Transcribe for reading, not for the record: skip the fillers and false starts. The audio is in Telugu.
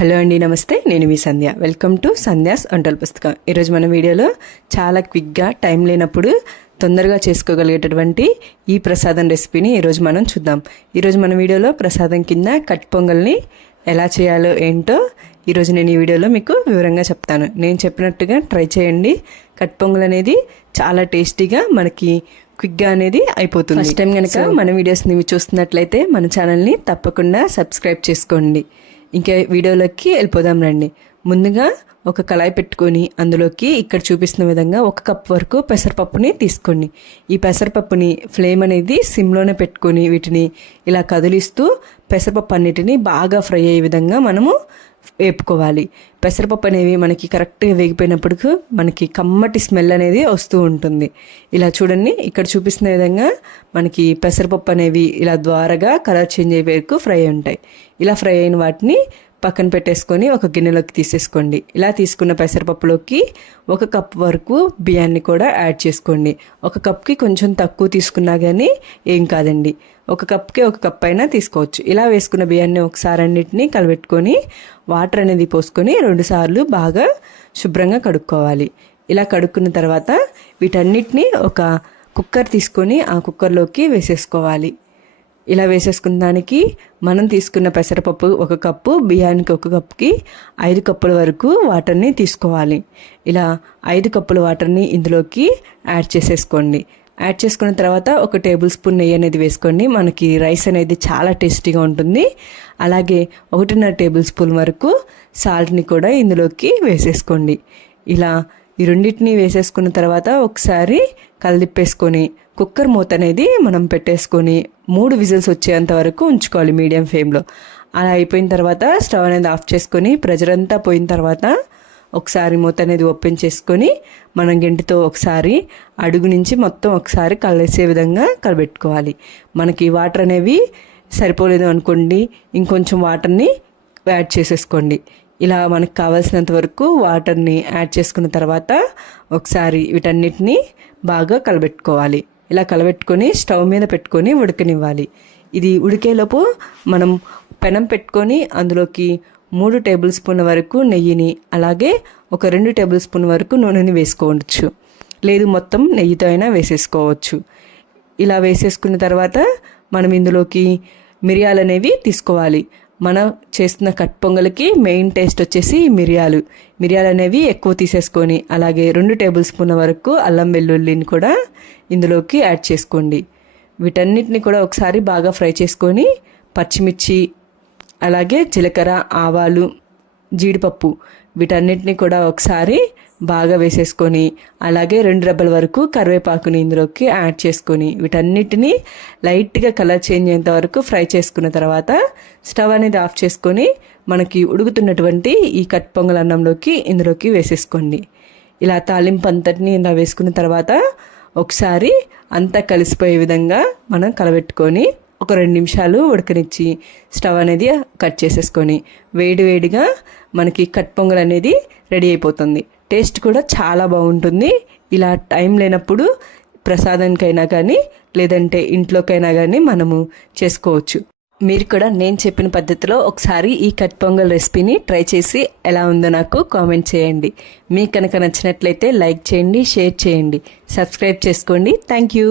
హలో అండి, నమస్తే. నేను మీ సంధ్య. వెల్కమ్ టు సంధ్యాస్ వంటల పుస్తకం. ఈరోజు మన వీడియోలో చాలా క్విక్గా టైం లేనప్పుడు తొందరగా చేసుకోగలిగేటటువంటి ఈ ప్రసాదం రెసిపీని ఈరోజు మనం చూద్దాం. ఈరోజు మన వీడియోలో ప్రసాదం కింద కట్ పొంగల్ని ఎలా చేయాలో ఏంటో ఈరోజు నేను ఈ వీడియోలో మీకు వివరంగా చెప్తాను. నేను చెప్పినట్టుగా ట్రై చేయండి. కట్ పొంగల్ అనేది చాలా టేస్టీగా మనకి క్విక్గా అనేది అయిపోతుంది. ఫస్ట్ టైం కనుక మన వీడియోస్ని చూస్తున్నట్లయితే మన ఛానల్ని తప్పకుండా సబ్స్క్రైబ్ చేసుకోండి. ఇంకా వీడియోలోకి వెళ్ళిపోదాం రండి. ముందుగా ఒక కళాయి పెట్టుకొని అందులోకి ఇక్కడ చూపిస్తున్న విధంగా 1 కప్ వరకు పెసరపప్పుని తీసుకోండి. ఈ పెసరపప్పుని ఫ్లేమ్ అనేది సిమ్లోనే పెట్టుకొని వీటిని ఇలా కదిలిస్తూ పెసరపప్పు అన్నిటిని బాగా ఫ్రై అయ్యే విధంగా మనము వేపుకోవాలి. పెసరపప్పు అనేవి మనకి కరెక్ట్గా వేగిపోయినప్పుడు మనకి కమ్మటి స్మెల్ అనేది వస్తూ ఉంటుంది. ఇలా చూడండి, ఇక్కడ చూపిస్తున్న విధంగా మనకి పెసరపప్పు అనేవి ఇలా ద్వారగా కలర్ చేంజ్ అయ్యే వరకు ఫ్రై ఉంటాయి. ఇలా ఫ్రై అయిన వాటిని పక్కన పెట్టేసుకొని ఒక గిన్నెలోకి తీసేసుకోండి. ఇలా తీసుకున్న పెసరపప్పులోకి 1 కప్ వరకు బియ్యాన్ని కూడా యాడ్ చేసుకోండి. 1 కప్కి కొంచెం తక్కువ తీసుకున్నా కానీ ఏం కాదండి. 1 కప్కి 1 కప్ అయినా తీసుకోవచ్చు. ఇలా వేసుకున్న బియ్యాన్ని ఒకసారి అన్నిటినీ కలబెట్టుకొని వాటర్ అనేది పోసుకొని 2 సార్లు బాగా శుభ్రంగా కడుక్కోవాలి. ఇలా కడుక్కున్న తర్వాత వీటన్నిటిని ఒక కుక్కర్ తీసుకొని ఆ కుక్కర్లోకి వేసేసుకోవాలి. ఇలా వేసేసుకున్న దానికి మనం తీసుకున్న పెసరపప్పు 1 కప్పు, బియ్యానికి 1 కప్కి 5 కప్పుల వరకు వాటర్ని తీసుకోవాలి. ఇలా 5 కప్పుల వాటర్ని ఇందులోకి యాడ్ చేసేసుకోండి. యాడ్ చేసుకున్న తర్వాత 1 టేబుల్ స్పూన్ నెయ్యి అనేది వేసుకోండి. మనకి రైస్ అనేది చాలా టేస్టీగా ఉంటుంది. అలాగే 1.5 టేబుల్ స్పూన్ వరకు సాల్ట్ని కూడా ఇందులోకి వేసేసుకోండి. ఇలా ఈ రెండింటిని వేసేసుకున్న తర్వాత ఒకసారి కలిదిప్పేసుకొని కుక్కర్ మూత అనేది మనం పెట్టేసుకొని 3 విజిల్స్ వచ్చేంత వరకు ఉంచుకోవాలి మీడియం ఫ్లేమ్లో. అలా అయిపోయిన తర్వాత స్టవ్ అనేది ఆఫ్ చేసుకొని ప్రెజర్ అంతా పోయిన తర్వాత ఒకసారి మూత అనేది ఓపెన్ చేసుకొని మనం గంటితో ఒకసారి అడుగు నుంచి మొత్తం ఒకసారి కలిసే విధంగా కలబెట్టుకోవాలి. మనకి వాటర్ అనేవి సరిపోలేదు అనుకోండి, ఇంకొంచెం వాటర్ని యాడ్ చేసేసుకోండి. ఇలా మనకు కావాల్సినంత వరకు వాటర్ని యాడ్ చేసుకున్న తర్వాత ఒకసారి వీటన్నిటిని బాగా కలబెట్టుకోవాలి. ఇలా కలబెట్టుకొని స్టవ్ మీద పెట్టుకొని ఉడకనివ్వాలి. ఇది ఉడికేలోపు మనం పెనం పెట్టుకొని అందులోకి 3 టేబుల్ స్పూన్ల వరకు నెయ్యిని, అలాగే ఒక 2 టేబుల్ స్పూన్ వరకు నూనెని వేసుకోవచ్చు. లేదు మొత్తం నెయ్యితో అయినా వేసేసుకోవచ్చు. ఇలా వేసేసుకున్న తర్వాత మనం ఇందులోకి మిరియాలు అనేవి తీసుకోవాలి. మనం చేస్తున్న కట్ పొంగల్కి మెయిన్ టేస్ట్ వచ్చేసి మిరియాలు అనేవి ఎక్కువ తీసేసుకొని, అలాగే 2 టేబుల్ స్పూన్ల వరకు అల్లం వెల్లుల్లిని కూడా ఇందులోకి యాడ్ చేసుకోండి. వీటన్నిటిని కూడా ఒకసారి బాగా ఫ్రై చేసుకొని పచ్చిమిర్చి, అలాగే జీలకర్ర, ఆవాలు, జీడిపప్పు వీటన్నిటిని కూడా ఒకసారి బాగా వేసేసుకొని, అలాగే 2 రెబ్బల వరకు కరివేపాకుని ఇందులోకి యాడ్ చేసుకొని వీటన్నిటిని లైట్గా కలర్ చేంజ్ అయ్యేంత వరకు ఫ్రై చేసుకున్న తర్వాత స్టవ్ అనేది ఆఫ్ చేసుకొని మనకి ఉడుకుతున్నటువంటి ఈ కట్ పొంగల్ అన్నంలోకి ఇందులోకి వేసేసుకోండి. ఇలా తాలింపు అంతటిని ఇలా వేసుకున్న తర్వాత ఒకసారి అంతా కలిసిపోయే విధంగా మనం కలబెట్టుకొని ఒక 2 నిమిషాలు ఉడకనిచ్చి స్టవ్ అనేది కట్ చేసేసుకొని వేడివేడిగా మనకి కట్ పొంగల్ అనేది రెడీ అయిపోతుంది. టేస్ట్ కూడా చాలా బాగుంటుంది. ఇలా టైం లేనప్పుడు ప్రసాదానికైనా కానీ లేదంటే ఇంట్లోకైనా కానీ మనము చేసుకోవచ్చు. మీరు కూడా నేను చెప్పిన పద్ధతిలో ఒకసారి ఈ కట్ పొంగల్ రెసిపీని ట్రై చేసి ఎలా ఉందో నాకు కామెంట్ చేయండి. మీకు కనుక నచ్చినట్లయితే లైక్ చేయండి, షేర్ చేయండి, సబ్స్క్రైబ్ చేసుకోండి. Thank you.